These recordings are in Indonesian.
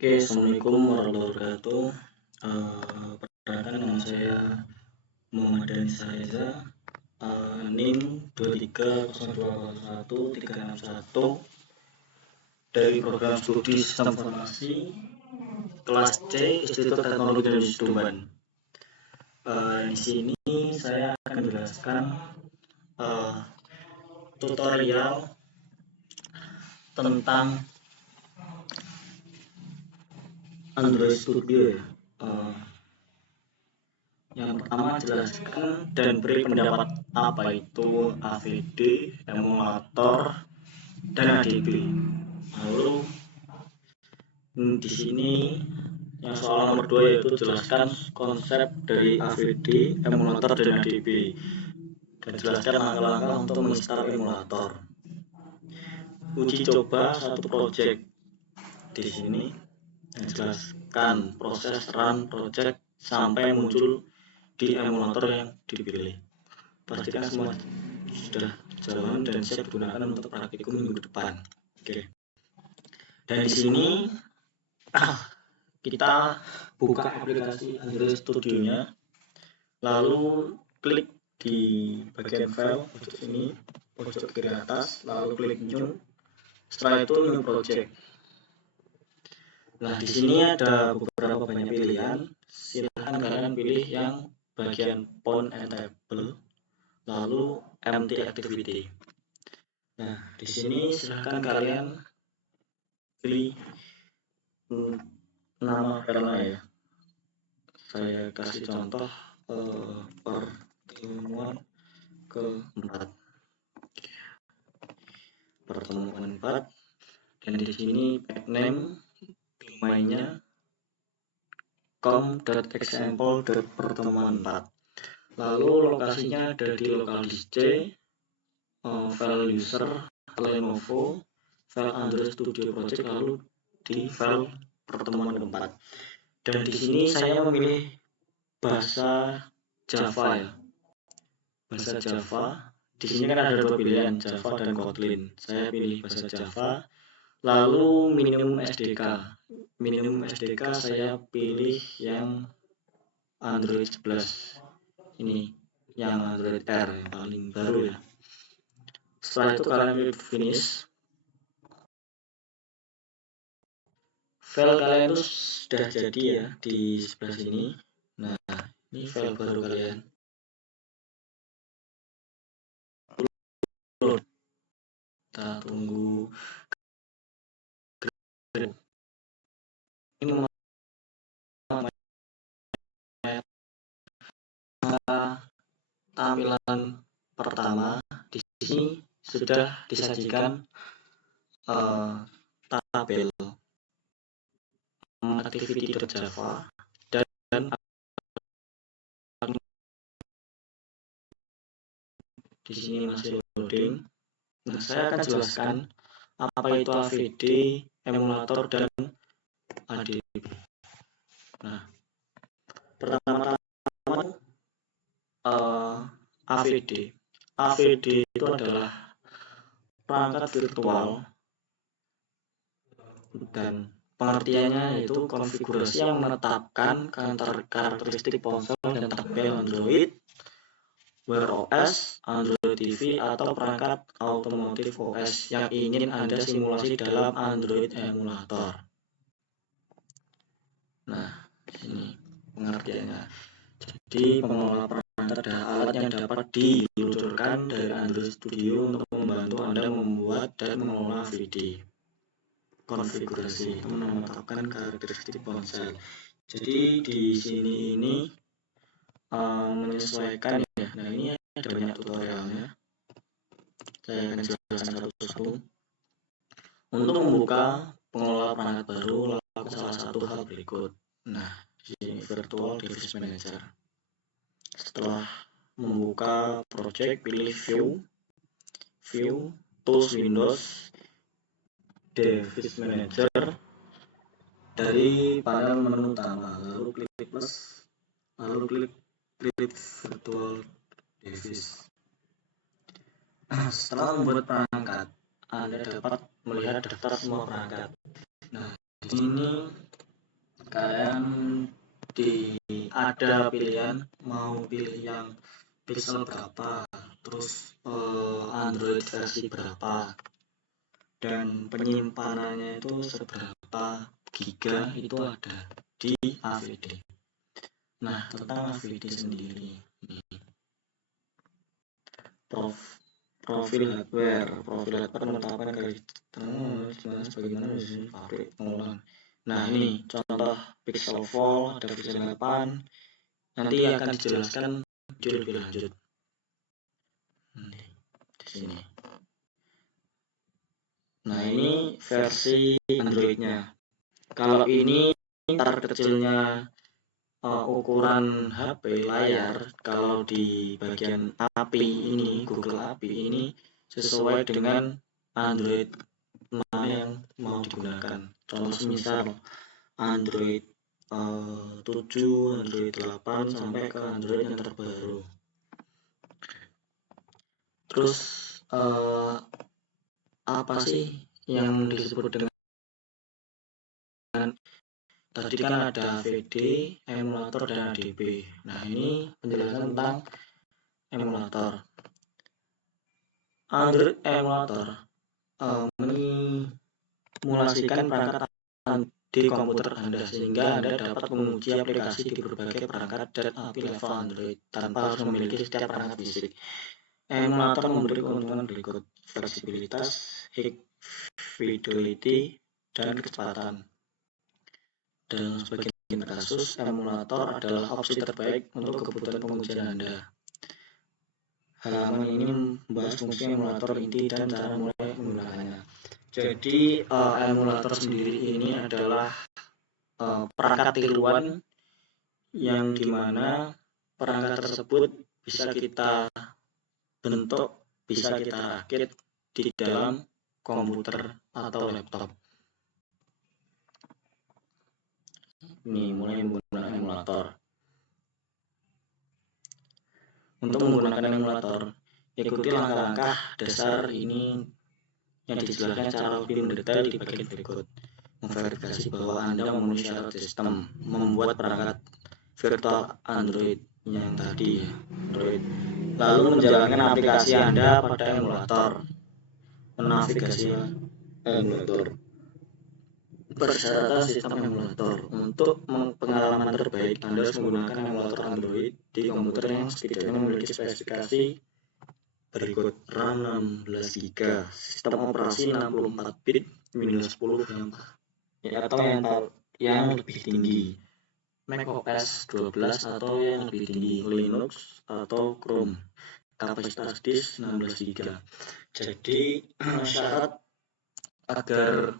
Oke, Assalamualaikum warahmatullahi wabarakatuh. Perkenalkan, nama saya Muhammad Danis Reza, NIM 230201361 dari program studi Sistem Informasi kelas C Institut Teknologi Indonesia Tuban. Di sini saya akan menjelaskan tutorial tentang Android Studio ya. Yang pertama, jelaskan dan beri pendapat apa itu AVD, emulator, dan ADB. Lalu di sini yang soal nomor 2 yaitu jelaskan konsep dari AVD, emulator, dan ADB, dan jelaskan langkah-langkah untuk menginstal emulator. Uji coba satu project di sini dan jelaskan proses run project sampai muncul di emulator yang dipilih. Pastikan semua sudah jalan dan siap digunakan untuk praktikum minggu depan. Oke. Dan di sini kita buka aplikasi Android Studio-nya, lalu klik di bagian file pojok sini, pojok kiri atas, lalu klik new. Setelah itu new project. Nah, di sini ada beberapa banyak pilihan. Silahkan kalian pilih yang bagian Phone and Table, lalu empty activity. Nah, di sini silahkan kalian pilih nama filenya ya. Saya kasih contoh pertemuan keempat. Pertemuan keempat, dan di sini pack name domainnya com.example.pertemuan 4. Lalu lokasinya ada di lokal disk C, file user Lenovo, file Android Studio Project, lalu di file pertemuan keempat. Dan di sini saya memilih bahasa Java ya. Bahasa Java. Di sini kan ada dua pilihan, Java dan Kotlin. Saya pilih bahasa Java. Lalu minimum SDK. Minimum SDK saya pilih yang Android 11. Ini yang Android R yang paling baru ya. Setelah itu kalian pilih finish. File kalian itu sudah jadi ya di sebelah sini. Nah, ini file baru kalian. Kita tunggu. Ini tampilan pertama. Di sini sudah disajikan tabel activity.java dan di sini masih loading. Nah, saya akan jelaskan apa itu AVD, emulator, dan ADB. Nah, pertama-tama AVD. AVD itu adalah perangkat virtual dan pengertiannya yaitu konfigurasi yang menetapkan karakteristik ponsel dan tabel Android, Wear OS, Android TV, atau perangkat otomotif OS yang ingin Anda simulasi dalam Android emulator. Nah, ini pengertiannya. Jadi, pengelola perangkat adalah alat yang dapat diluncurkan dari Android Studio untuk membantu Anda membuat dan mengelola AVD. Konfigurasi itu menetapkan karakteristik ponsel. Jadi di sini ini menyesuaikan ya. Nah, ini ada banyak tutorialnya. Saya akan jelaskan satu-satu. Untuk membuka pengelola perangkat baru, lakukan salah satu hal berikut. Nah, di sini Virtual Device Manager. Setelah membuka project, pilih View, Tools Windows, Device Manager dari panel menu utama, lalu klik plus, lalu klik Virtual Device. Setelah membuat perangkat, Anda dapat melihat daftar semua perangkat. Nah, di sini kalian ada pilihan mau pilih yang pixel berapa, terus Android versi berapa, dan penyimpanannya itu seberapa giga, itu ada di AVD. Nah, tentang AVD sendiri, profil hardware menetapkan garis bagaimana sih pabrik pengolahan. Nah, ini contoh Pixel Fold, ada Pixel 8, nanti akan dijelaskan lebih lanjut di sini. Nah, ini versi Androidnya. Kalau ini terkecilnya ukuran HP layar, kalau di bagian API ini, Google API ini sesuai dengan Android mana yang mau digunakan. Contoh misal Android 7, Android 8 sampai ke Android yang terbaru. Terus apa sih yang disebut dengan, tadi kan ada AVD, emulator, dan ADB. Nah, ini penjelasan tentang emulator. Android emulator memulasikan perangkat di komputer Anda sehingga Anda dapat menguji aplikasi di berbagai perangkat dan API level Android tanpa harus memiliki setiap perangkat fisik. Emulator memberi keuntungan berikut: fleksibilitas, high fidelity, dan kecepatan. Dalam sebagian kasus, emulator adalah opsi terbaik untuk kebutuhan pengujian Anda. Halaman ini membahas fungsi emulator inti dan cara mulai menggunakannya. Jadi emulator sendiri ini adalah perangkat tiruan yang dimana perangkat tersebut bisa kita bentuk, bisa kita rakit di dalam komputer atau laptop. Ini mulai menggunakan emulator. Untuk menggunakan emulator, ikuti langkah-langkah dasar ini yang dijelaskan secara lebih mendetail di bagian berikut. Memverifikasi bahwa Anda memenuhi syarat sistem, membuat perangkat virtual Android yang tadi, Android, lalu menjalankan aplikasi Anda pada emulator, menavigasi emulator. Persyaratan sistem emulator. Untuk pengalaman terbaik, Anda harus menggunakan emulator Android di komputer yang setidaknya memiliki spesifikasi berikut: RAM 16GB, sistem operasi 64 bit, Windows 10 yang lebih tinggi, macOS 12 atau yang lebih tinggi, Linux atau Chrome, kapasitas disk 16GB. Jadi syarat agar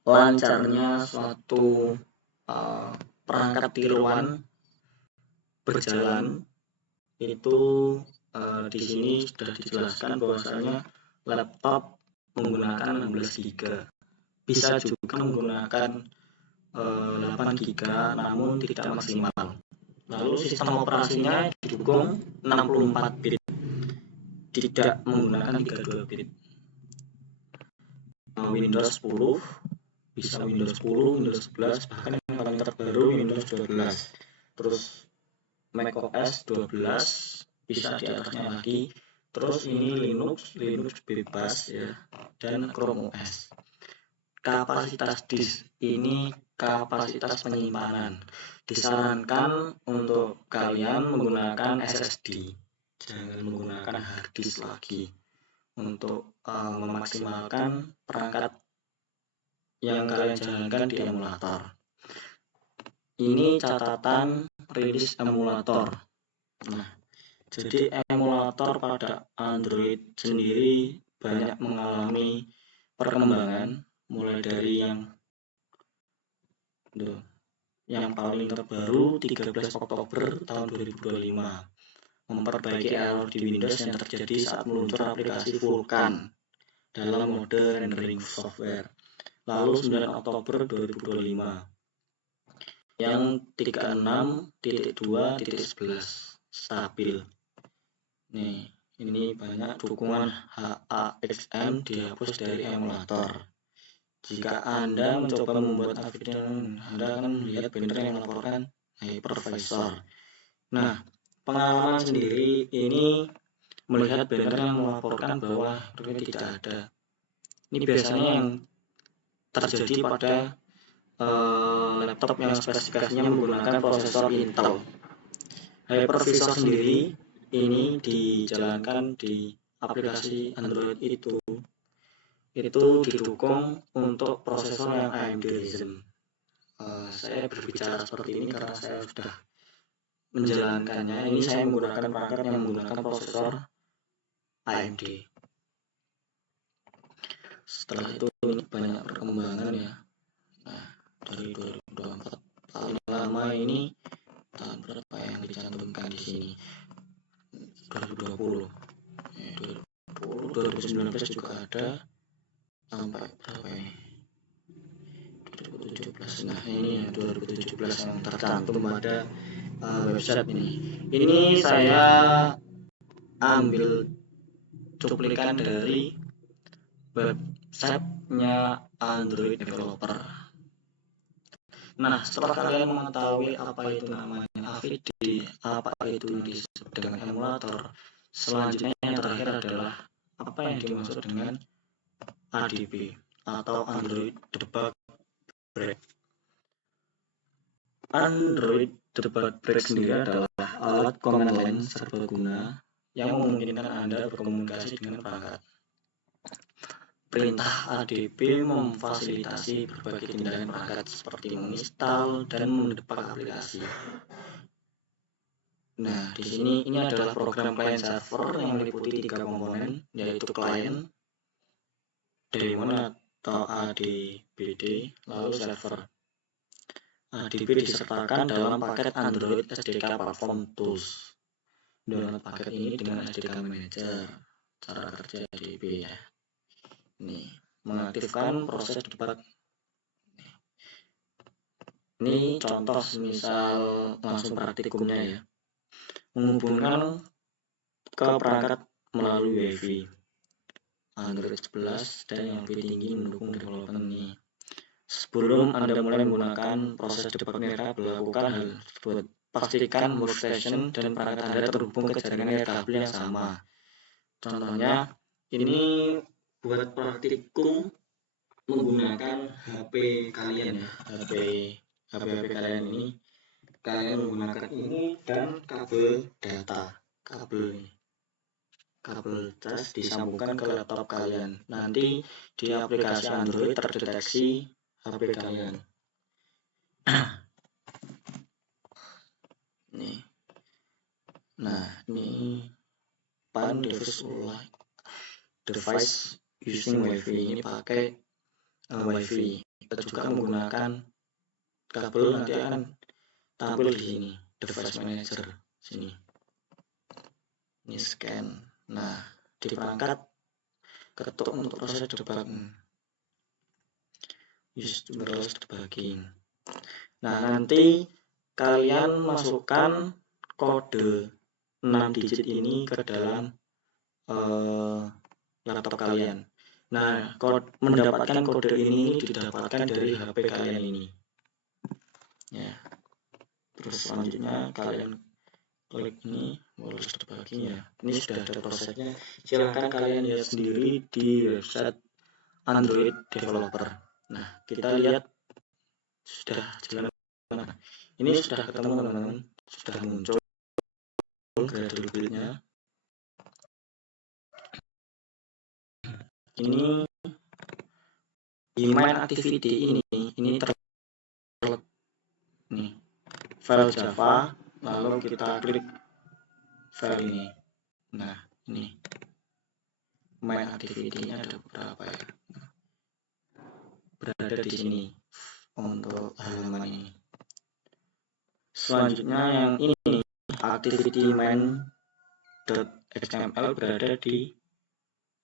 lancarnya suatu perangkat tiruan berjalan itu di sini sudah dijelaskan bahwasanya laptop menggunakan 16GB, bisa juga menggunakan 8GB namun tidak maksimal. Lalu sistem operasinya didukung 64 bit, tidak menggunakan 32 bit. Windows 10 bisa Windows 10, Windows 11, bahkan yang paling terbaru Windows 12. Terus macOS 12 bisa di atasnya lagi. Terus ini Linux bebas ya, dan Chrome OS. Kapasitas disk ini kapasitas penyimpanan. Disarankan untuk kalian menggunakan SSD, jangan menggunakan hard disk lagi untuk memaksimalkan perangkat yang kalian jalankan di emulator. Ini catatan rilis emulator. Nah, jadi emulator pada Android sendiri banyak mengalami perkembangan, mulai dari yang paling terbaru 13 Oktober tahun 2025, memperbaiki error di Windows yang terjadi saat meluncur aplikasi Vulkan dalam mode rendering software. Lalu 9 Oktober 2025 yang 36.2.11 stabil. Nih, ini banyak dukungan HAXM dihapus dari emulator. Jika Anda mencoba membuat AVD, Anda akan melihat banner yang melaporkan hypervisor. Nah, pengalaman sendiri ini melihat banner yang melaporkan bahwa ini tidak ada. Ini biasanya yang terjadi pada laptop yang spesifikasinya menggunakan prosesor Intel. Hypervisor sendiri ini dijalankan di aplikasi Android itu didukung untuk prosesor yang AMD Ryzen. Saya berbicara seperti ini karena saya sudah menjalankannya. Ini saya menggunakan perangkat yang menggunakan prosesor AMD. Setelah itu ini banyak perkembangan ya. Nah, dari 2024 paling lama ini tahun berapa yang dicantumkan di sini? 2020. 2019 juga ada. Sampai berapa ini? 2017. Nah, ini yang 2017 yang tercantum pada website ini. Ini saya ambil cuplikan dari websitenya Android Developer. Nah, setelah kalian mengetahui apa itu namanya AVD, apa itu yang disebut dengan emulator, selanjutnya yang terakhir adalah apa yang dimaksud dengan ADB atau Android Debug Break. Android Debug Break sendiri adalah alat command line serbaguna yang memungkinkan Anda berkomunikasi dengan perangkat. Perintah ADB memfasilitasi berbagai tindakan perangkat seperti menginstal dan mendebug aplikasi. Nah, di sini ini adalah program client server yang meliputi 3 komponen, yaitu client, daemon atau ADBD, lalu server. ADB disertakan dalam paket Android SDK Platform Tools. Download paket ini dengan SDK Manager. Cara kerja ADB ya. Nih, mengaktifkan proses debug. Ini contoh misal langsung praktikumnya ya. Menghubungkan ke perangkat melalui WiFi. Android 11 dan yang lebih tinggi mendukung development ini. Sebelum Anda mulai menggunakan proses debug mereka, lakukan hal tersebut. Pastikan workstation dan perangkat Anda terhubung ke jaringan air-kabel yang sama. Contohnya, ini buat praktikum menggunakan HP kalian ya, HP kalian ini, kalian menggunakan ini dan kabel data, kabel cas disambungkan ke laptop kalian. Nanti di aplikasi Android terdeteksi HP kalian. Nih. Nah, ini pan device using WiFi, ini pakai WiFi. Kita juga menggunakan kabel, nanti akan tampil di sini device manager sini. Ini scan. Nah, di perangkat ketuk untuk proses debug. Use to browse debugging. Nah, nanti kalian masukkan kode 6 digit ini ke dalam laptop kalian. Nah, mendapatkan kode ini didapatkan dari HP kalian ini. Ya. Terus selanjutnya kalian klik ini proses debugging ya. Ini sudah ada prosesnya. Silahkan kalian lihat sendiri di website Android Developer. Nah, kita lihat sudah jalan. Ini sudah ketemu teman-teman, sudah muncul gradle build-nya. Ini main activity ini terlihat nih file Java, lalu kita klik file ini. Nah, ini main activity-nya ada beberapa ya. Berada di sini untuk halaman ini. Selanjutnya yang ini activity main.xml berada di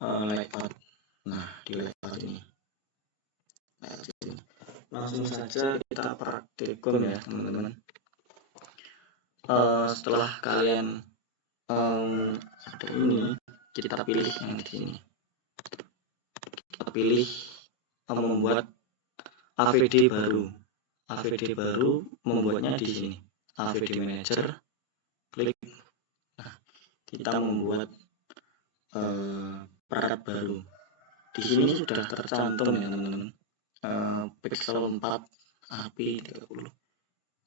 layout. Nah, di layout ini. Langsung saja kita praktikum ya teman-teman. Setelah kalian ada ini, kita pilih yang di sini. Kita pilih membuat AVD baru. AVD baru membuatnya di sini. AVD Manager, klik. Nah, kita membuat perangkat baru. Di sini sudah tercantum ya teman-teman. Pixel 4 AP30.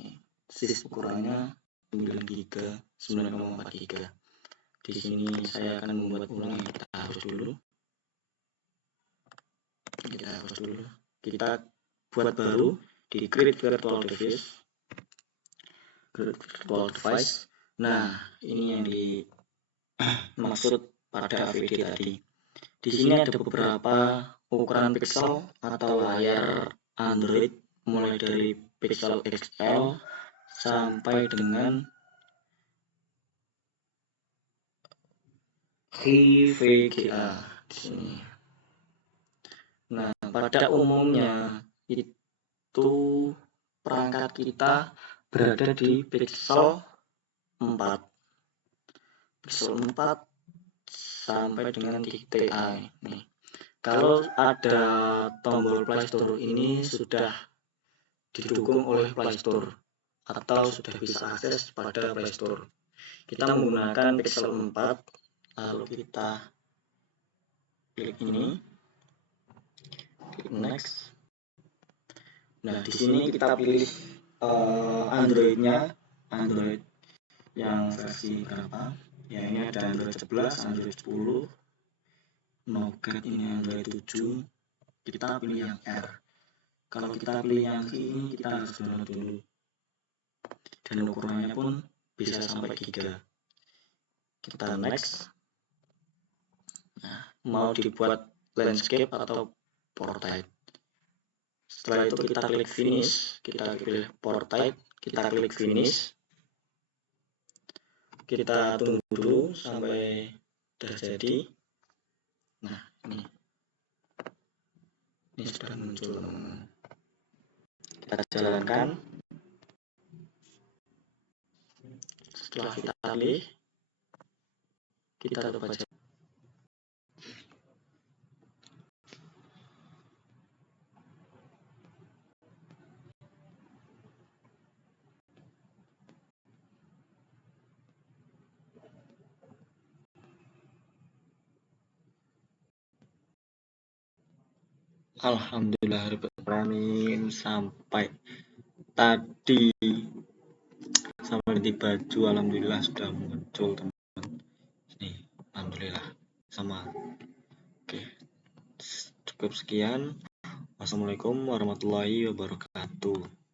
Nih, sis ukurannya 9 GB, 9,4 GB. Di sini saya akan membuat ulang yang kita hapus dulu. Kita buat baru di create virtual device. Nah, ini yang dimaksud pada AVD tadi. Di sini ada beberapa ukuran pixel atau layar Android, mulai dari pixel XL sampai dengan VGA di sini. Nah, pada umumnya itu perangkat kita berada di pixel 4 sampai dengan TI. Nih, kalau ada tombol Play Store ini sudah didukung oleh Play Store atau sudah bisa akses pada Play Store. Kita menggunakan pixel 4, lalu kita klik ini, klik next. Nah, di sini kita pilih Android-nya, Android yang versi berapa? Ya, ini ada Android 11, Android 10, Nougat ini Android 7. Kita pilih yang R. Kalau kita pilih yang ini, kita harus download dulu. Dan ukurannya pun bisa sampai giga. Kita next. Nah, mau dibuat landscape atau portrait. Setelah itu kita klik finish, kita pilih portrait, kita klik finish. Kita tunggu dulu sampai sudah jadi. Nah, ini sudah muncul. Kita jalankan. Setelah kita pilih, kita coba aja. Alhamdulillah sampai tadi sampai di baju, alhamdulillah sudah muncul teman-teman. Nih, alhamdulillah sama. Oke, cukup sekian. Wassalamualaikum warahmatullahi wabarakatuh.